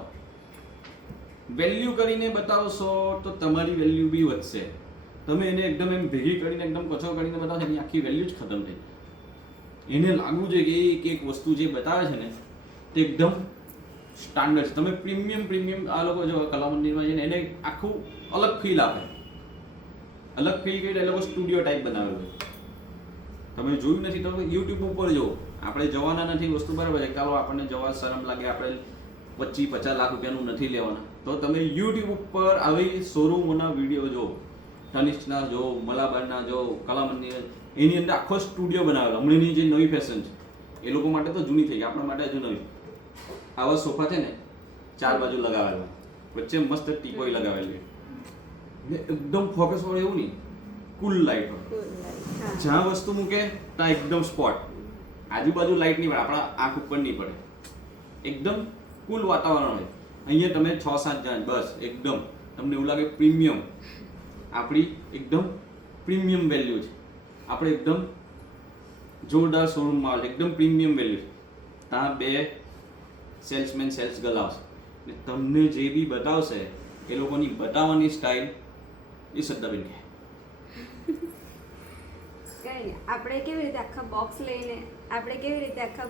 વેલ્યુ કરીને બતાવશો તો તમારી વેલ્યુ બી વધશે. તમે એને એકદમ એમ ભેગી કરીને એકદમ કચરો કરીને બતાવશો એની આખી વેલ્યુ જ ખતમ થઈ જાય. એને લાગવું જોઈએ કે એક એક વસ્તુ જે બતાવે છે ને તે એકદમ સ્ટાન્ડર્ડ છે. તમે પ્રીમિયમ આ લોકો જો કલા મંદિરમાં જઈને એને આખું અલગ ફીલ આપે. અલગ ફીલ કરી એ લોકો સ્ટુડિયો ટાઈપ બનાવેલું છે. તમે જોયું નથી તો યુટ્યુબ ઉપર જુઓ. આપણે જવાના નથી વસ્તુ બરાબર છે, ચાલો આપણને જવા શરમ લાગે, આપણે 25-50 લાખ રૂપિયાનું નથી લેવાના, તો તમે યુટ્યુબ ઉપર આવી શોરૂમોના વિડીયો જુઓ. તનિષ્કના જો, મલાબારના જો, કલા મંદિર, એની અંદર આખો સ્ટુડિયો બનાવેલો. હમણાંની જે નવી ફેશન છે એ લોકો માટે તો જૂની થઈ ગઈ, આપણા માટે હજુ નવી. આવા સોફા છે ને 4 બાજુ લગાવેલા, વચ્ચે મસ્ત ટીપોઈ લગાવેલી, ને એકદમ ફોકસ વાળું એવું નહીં, કુલ લાઇટ હોય. જ્યાં વસ્તુ મૂકે ત્યાં એકદમ સ્પોટ, આજુબાજુ લાઇટ નહીં પડે, આપણા આંખ ઉપર નહીં પડે, એકદમ કુલ વાતાવરણ હોય. અહીંયા તમે 6-7 જણ બસ એકદમ તમને એવું લાગે પ્રીમિયમ, આપણી એકદમ પ્રીમિયમ વેલ્યુ છે. આપણે એકદમ જોરદાર શોરૂમમાં આવે એકદમ પ્રીમિયમ વેલ્યુ. ત્યાં 2 સેલ્સમેન સેલ્સ ગર્લ આવશે ને તમને જે બી બતાવશે એ લોકોની બતાવવાની સ્ટાઇલ એ શ્રદ્ધાબેન કહે. કઈ નહીં, આપણે કેવી રીતે આખા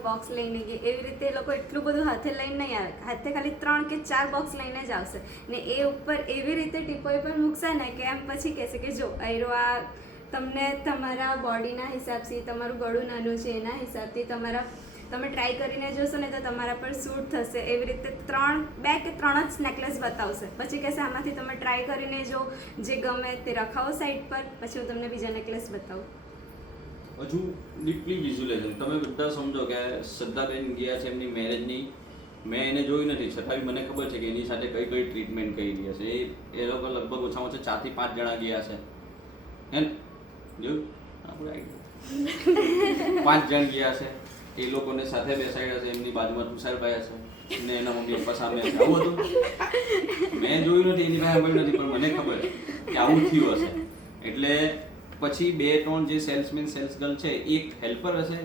બોક્સ લઈને ગઈએ એવી રીતે એ લોકો એટલું બધું હાથે લઈને નહીં આવે. હાથે ખાલી 3 કે 4 બોક્સ લઈને જ આવશે ને એ ઉપર એવી રીતે ટીપોઈ પર મૂકશે ને કે એમ પછી કહેશે કે જો આયરો આ તમને તમારા બોડીના હિસાબથી, તમારું ગળું નાનું છે એના હિસાબથી તમે ટ્રાય કરીને જોશો ને તો તમારા પર સૂટ થશે. એવી રીતે 2 કે 3 જ નેકલેસ બતાવશે, પછી કહેશે આમાંથી તમે ટ્રાય કરીને જો જે ગમે તે રખાવો સાઈડ પર, પછી હું તમને બીજા નેકલેસ બતાવું. હજુ ડીપલી વિઝ્યુલાઇઝેશન તમે બધા સમજો કે શ્રદ્ધાબેન ગયા છે એમની મેરેજની, મેં એને જોઈ નથી છતાં મને ખબર છે કે એની સાથે કઈ કઈ ટ્રીટમેન્ટ કરી રહ્યા છે. એ લોકો લગભગ ઓછામાં ઓછા 4 થી 5 જણા ગયા છે. હે જોયું આપણે 5 જણ ગયા છે. એ લોકોને સાથે બેસાડ્યા છે, એમની બાજુમાં તુષારભાઈ હશે ને એના મમ્મી પપ્પા સામે. આવું હતું મેં જોયું નથી, એની પાસે સાંભળ્યું નથી, પણ મને ખબર કે આવું થયું હશે. એટલે પછી 2-3 જે સેલ્સમેન સેલ્સ ગર્લ છે, એક હેલ્પર હશે,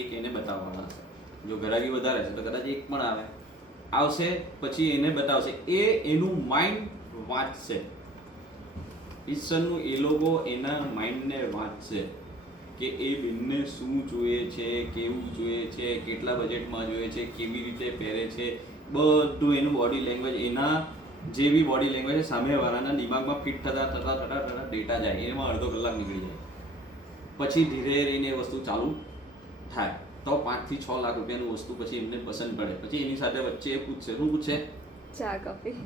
એક એને બતાવવાના હશે. જો ગ્રાહકી વધારે છે તો કદાચ એક પણ આવશે, પછી એને બતાવશે. એ એનું માઇન્ડ વાંચશે. ઈશ્વરનું એ લોકો એના માઇન્ડને વાંચશે કે એ બેનને શું જોઈએ છે, કેવું જોઈએ છે, કેટલા બજેટમાં જોઈએ છે, કેવી રીતે પહેરે છે, બધું એનું બોડી લેંગ્વેજ, એના જે બી બોડી લેંગ્વેજ સામેવાળાના દિમાગમાં ફિટ થતા ડેટા જાય. એમાં અડધો કલાક નીકળી જાય. પછી ધીરે રહીને એ વસ્તુ ચાલુ થાય તો 5 થી 6 લાખ રૂપિયાનું વસ્તુ પછી એમને પસંદ પડે. પછી એની સાથે વચ્ચે એ પૂછશે, શું પૂછશે? ચા કોફી.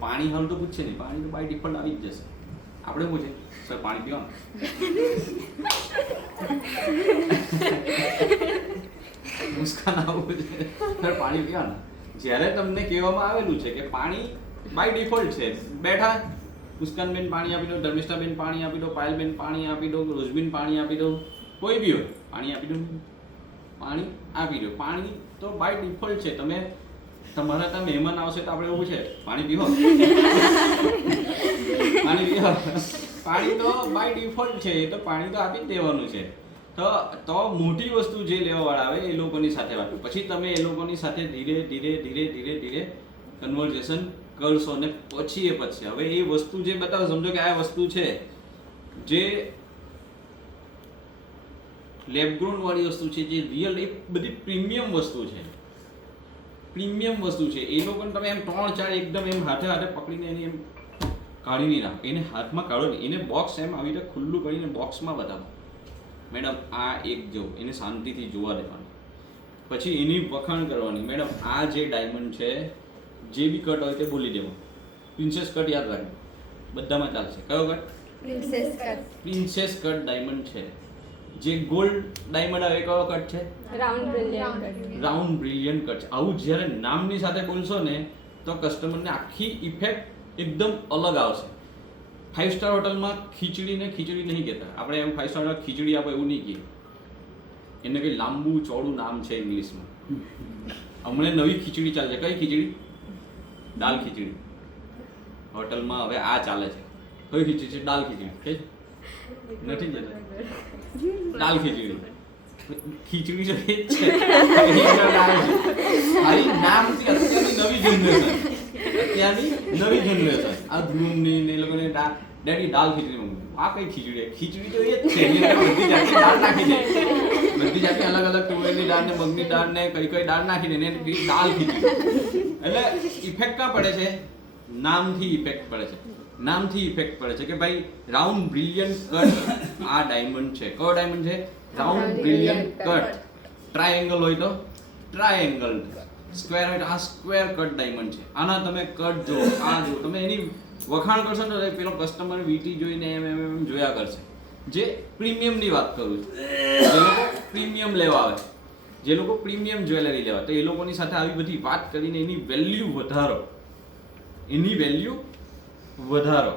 પાણી હાલ તો પૂછશે નહીં, પાણી તો બાય ડિફોલ્ટ આવી જ જશે. આપણે પૂછે સર પાણી પીવાનું મુસ્કાન આવું છે ત્યારે પાણી પીવાના. જ્યારે તમને કહેવામાં આવેલું છે કે પાણી બાય ડિફોલ્ટ છે, બેઠા મુસ્કાનબેન પાણી આપી દો, ધર્મિષ્ઠાબેન પાણી આપી દો, પાયલબેન પાણી આપી દો, રોજબેન પાણી આપી દો, કોઈ બી હોય પાણી આપી દો, પાણી આપી દો. પાણી તો બાય ડિફોલ્ટ છે. તમે તમારા ત્યાં મહેમાન આવશે તો આપણે એવું છે પાણી પીવો, પાણી પીવો. પાણી તો બાય ડિફોલ્ટ છે, એ તો પાણી તો આપી જ દેવાનું છે. તો મોટી વસ્તુ જે લેવાવાળા આવે એ લોકોની સાથે વાત, પછી તમે એ લોકોની સાથે ધીરે ધીરે ધીરે ધીરે ધીરે કન્વર્ઝેશન કરશો ને પછી એ પતશે. હવે એ વસ્તુ જે બતાવો, સમજો કે આ વસ્તુ છે જે લેબ ગ્રોન વાળી વસ્તુ છે, જે રિયલ એ બધી પ્રીમિયમ વસ્તુ છે, પ્રીમિયમ વસ્તુ છે. એ લોકોને તમે એમ 3-4 એકદમ એમ હાથે હાથે પકડીને એની એમ કાઢી નહીં રાખો, એને હાથમાં કાઢો નહીં, એને બોક્સ એમ આવી રીતે ખુલ્લું કરીને બોક્સમાં બતાવો, મેડમ આ એક જો, એને શાંતિથી જોવા દેવાનું, પછી એની વખાણ કરવાની. મેડમ આ જે ડાયમંડ છે, જે બી કટ હોય તે બોલી દેવાનું. પ્રિન્સેસ કટ યાદ રાખજો, બધામાં ચાલશે. કયો cut? Princess cut. Princess cut diamond છે. જે ગોલ્ડ ડાયમંડ આવે કયો કટ છે? Round brilliant cut. Round brilliant cut છે. આવું જ્યારે નામની સાથે બોલશો ને તો કસ્ટમરને આખી ઇફેક્ટ એકદમ અલગ આવશે. 5 સ્ટાર હોટલમાં ખીચડીને ખીચડી નહીં કહેતા આપણે, એમ 5 સ્ટાર ખીચડી આપો એવું નહીં કહીએ, એને કંઈ લાંબુ ચોડું નામ છે ઇંગ્લિશમાં. હમણાં નવી ખીચડી ચાલે છે. કઈ ખીચડી? દાલ ખીચડી. હોટલમાં હવે આ ચાલે છે. કઈ ખીચડી છે? દાલ ખીચડી. કઈ નથી જતા દાલ ખીચડી. ખીચડી તો એ જ છે. ખાલી નામથી અત્યારની નવી જનરેશન આ ધ્રુવની ને એ લોકોને ડેડી દાલ ખીચડી માંગુ. આ કઈ ખીચડી? ખીચડી તો એ જ છે. બધી જાતની દાળ નાખી દે, બધી જાતની અલગ અલગ તુવેરની દાળ ને મગની દાળ ને કઈ દાળ નાખી દે ને દાલ ખીચડી. એટલે ઇફેક્ટ ક્યાં પડે છે? નામથી ઇફેક્ટ પડે છે. નામથી ઇફેક્ટ પડે છે કે ભાઈ રાઉન્ડ બ્રિલિયન્ટ કટ આ ડાયમંડ છે. કયો ડાયમંડ છે? Round brilliant cut. ટ્રાયેંગલ હોય તો ટ્રાયેંગલ, સ્ક્વેર હોય તો આ સ્ક્વેર કટ ડાયમંડ છે. આના તમે કટ જો, આ જો, તમે એની વખાણ કરશો ને પેલો કસ્ટમર વીટી જોઈને એમ એમ એમ જોયા કરશે. જે પ્રીમિયમની વાત કરું છું, જે લોકો પ્રીમિયમ લેવા આવે, જે લોકો પ્રીમિયમ જ્વેલરી લેવા, તો એ લોકોની સાથે આવી બધી વાત કરીને એની વેલ્યુ વધારો, એની વેલ્યુ વધારો.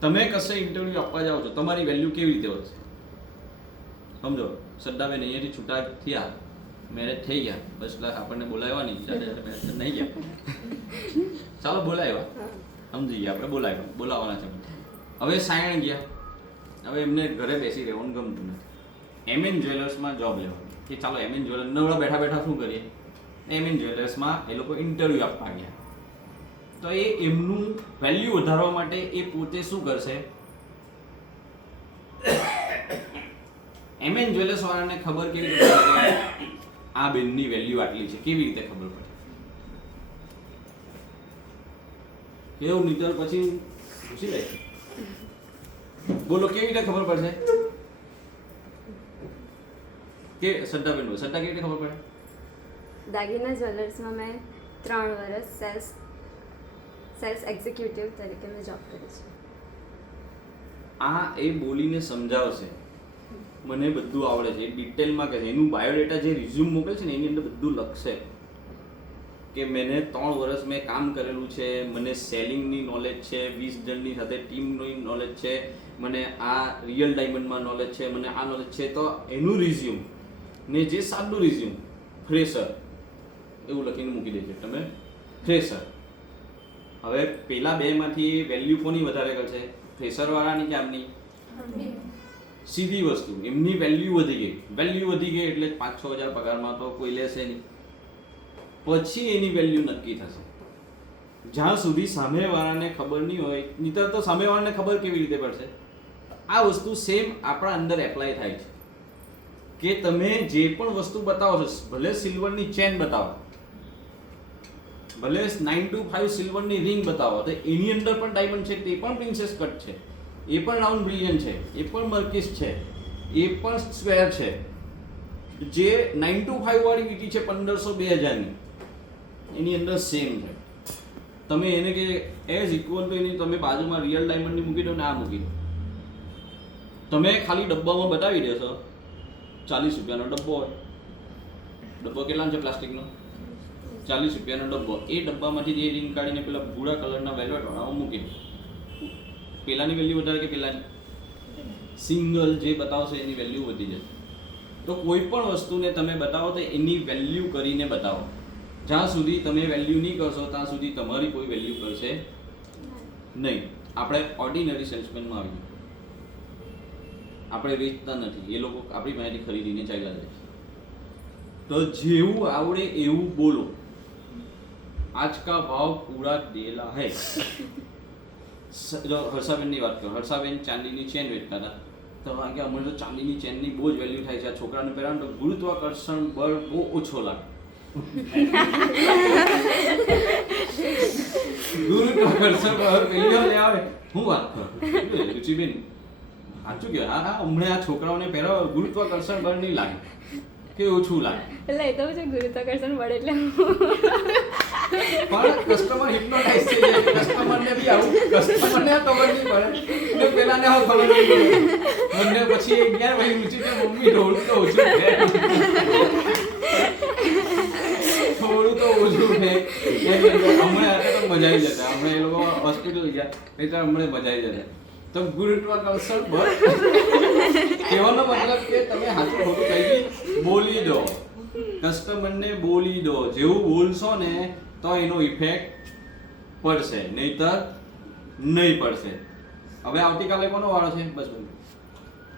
તમે કશે ઇન્ટરવ્યુ આપવા જાઓ છો, તમારી વેલ્યુ કેવી રીતે વધશે? સમજો, શ્રદ્ધાબેન અહીંયાથી છૂટા થયા, મેરેજ થઈ ગયા, બસ આપણને બોલાવ્યા નહીં, નહીં ગયા, ચાલો બોલાવ્યા, સમજી ગયા આપણે, બોલાવવાના છે. હવે સાયણ ગયા, હવે એમને ઘરે બેસી રહેવાનું ગમતું નથી, એમએન જ્વેલર્સમાં જોબ લેવાની કે ચાલો એમએન જ્વેલર્સ નવડા બેઠા બેઠા શું કરીએ, એમએન જ્વેલર્સમાં એ લોકો ઇન્ટરવ્યુ આપવા ગયા. તો એ એમનું વેલ્યુ વધારવા માટે એ પોતે શું કરશે? એમએન જ્વેલર્સ વાળાને ખબર કેવી રીતે પડે આ બેનની વેલ્યુ આટલી છે? કેવી રીતે ખબર પડે? કેવું નીતર પછી પૂછી લે, બોલો કેવી રીતે ખબર પડશે? કે શ્રદ્ધાબેન, શ્રદ્ધા કેવી રીતે ખબર પડે? દાગીના જ્વેલર્સમાં મેં 3 વર્ષ સેલ્સ એક્ઝિક્યુટિવ તરીકે મેં જોબ કરી છે. આ એ બોલીને સમજાવશે, મને બધું આવડે છે, ડિટેલમાં કહે છે. એનું બાયોડેટા જે રિઝ્યુમ મોકલે છે ને એની અંદર બધું લખશે કે મેં 3 વર્ષ મેં કામ કરેલું છે, મને સેલિંગની નોલેજ છે, 20 જણની સાથે ટીમની નોલેજ છે, મને આ રિયલ ડાયમંડમાં નોલેજ છે, મને આ નોલેજ છે. તો એનું રિઝ્યુમ ને જે સાદું રિઝ્યુમ ફ્રેશર એવું લખીને મૂકી દેજો તમે, ફ્રેશર. હવે પેલા બેમાંથી વેલ્યુ કોની વધારે કરશે? ફ્રેશરવાળાની કે આમની? સીધી વસ્તુ, એમની વેલ્યુ વધી ગઈ. વેલ્યુ વધી ગઈ એટલે 5-6 હજાર પગારમાં તો કોઈ લેશે નહીં. પછી એની વેલ્યુ નક્કી થશે. જ્યાં સુધી સામેવાળાને ખબર નહીં હોય, નહીંતર તો સામેવાળાને ખબર કેવી રીતે પડશે? આ વસ્તુ સેમ આપણા અંદર એપ્લાય થાય છે કે તમે જે પણ વસ્તુ બતાવો છો, ભલે સિલ્વરની ચેન બતાવો, ભલે 925 સિલ્વરની રિંગ બતાવો, તો એની અંદર પણ ડાયમંડ છે, તે પણ પ્રિન્સેસ કટ છે, એ પણ રાઉન્ડ બ્રિલિયન્ટ છે, એ પણ મર્કિસ છે, એ પણ સ્ક્વેર છે. જે 925 વાળી વીટી છે 1500-2000ની, એની અંદર સેમ છે. તમે એને કે એઝ ઇક્વલ તો એની તમે બાજુમાં રિયલ ડાયમંડની મૂકી દો ને આ મૂકી દો, તમે ખાલી ડબ્બામાં બતાવી દેશો, 40 રૂપિયાનો ડબ્બો હોય, ડબ્બો કેટલાનો છે પ્લાસ્ટિકનો? 40 રૂપિયાનો ડબ્બો. એ ડબ્બામાંથી જે રિંગ કાઢીને પેલા ભૂરા કલરના વેલ્વેટ વાળા મૂકી પેલાની વેલ્યુ વધારે કે પેલાની? સિંગલ જે બતાવશે એની વેલ્યુ વધી જશે. તો કોઈ પણ વસ્તુને તમે બતાવો તો એની વેલ્યુ કરીને બતાવો. જ્યાં સુધી તમે વેલ્યુ નહીં કરશો ત્યાં સુધી તમારી કોઈ વેલ્યુ કરશે નહીં. આપણે ઓર્ડિનરી સેલ્સમેનમાં આવીએ, આપણે વેચતા નથી, એ લોકો આપણી પાસેથી ખરીદીને ચાલ્યા જાય છે. તો જેવું આવડે એવું બોલો. આજ કા ભાવ પૂરા દેલા હૈ. જો હર્ષાબેનની વાત કરો, હર્ષાબેન ચાંદીની ચેન વેચતા હતા, તો કે અમને તો ચાંદીની ચેનની બહુ જ વેલ્યુ થાય છે, આ છોકરાને પહેરાવે તો ગુરુત્વાકર્ષણ બળ બહુ ઓછો લાગે. ગુરુત્વાકર્ષણ બળ પેલીઓ લે આવે. હું વાત કરું રુચિબેન, સાચું કે હા હમણાં આ છોકરાઓને પહેરાવે ગુરુત્વાકર્ષણ બળ નહીં લાગે કે ઓછું લાગે. એટલે એ તો છે ગુરુત્વાકર્ષણ બળ એટલે પણ કસ્ટમર હિપ્નોટાઇઝ થઈ જાય. કસ્ટમરને બી આવું કસ્ટમરને ખબર નહીં પડે ને પેલાને આવું ખબર નહીં પડે. મને પછી એક ગયા ભાઈ ઊંચી કે મમ્મી થોડું તો ઓછું છે, થોડું તો ઓછું છે. હમણાં હતા તો મજા આવી જતા. હમણાં એ લોકો હોસ્પિટલ ગયા એટલે હમણાં મજા આવી જતા. તો ગુરુત્વાકર્ષણ બળ કહેવાનો મતલબ કે તમે હાથું ખોટું કહી બોલી દો, કસ્ટમરને બોલી દો. જેવું બોલશો ને તો એનો ઇફેક્ટ પડશે, નહીતર નહીં પડશે. હવે આવતીકાલે કોનો વારો છે? બસ બોલો.